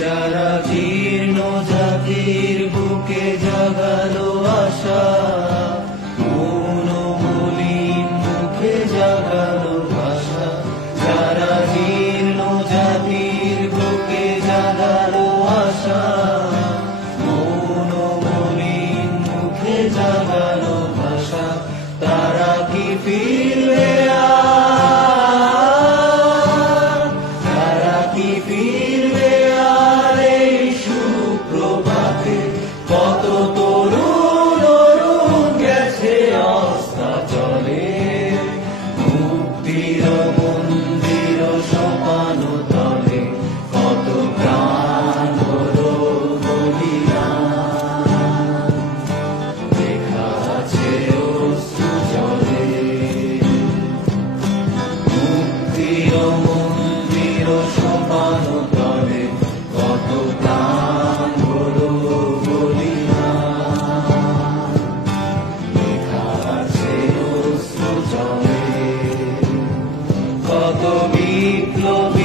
যারা জীর্ণ জাতির বুকে জাগালো আশা, মৌন মলিন মুখে জাগালো ভাষা। যারা জীর্ণ জাতির বুকে জাগালো আশা, মৌন মলিন মুখে জাগালো ভাষা। তারা কি ফিরবে আর? তারা কি ফিরবে আর এই সুপ্রভাতে? কত তরুণ অরুণ গেছে অস্তাচলে, মুক্তির মন্দির সোপান তলে। কত প্রাণ হলো বলিদান, লেখা আছে অশ্রু জলে। মুক্তির মন্দির সোপান তলে, কত প্রাণ হলো বলিদান, লেখা আছে অশ্রু জলে। কত বিপ্লবী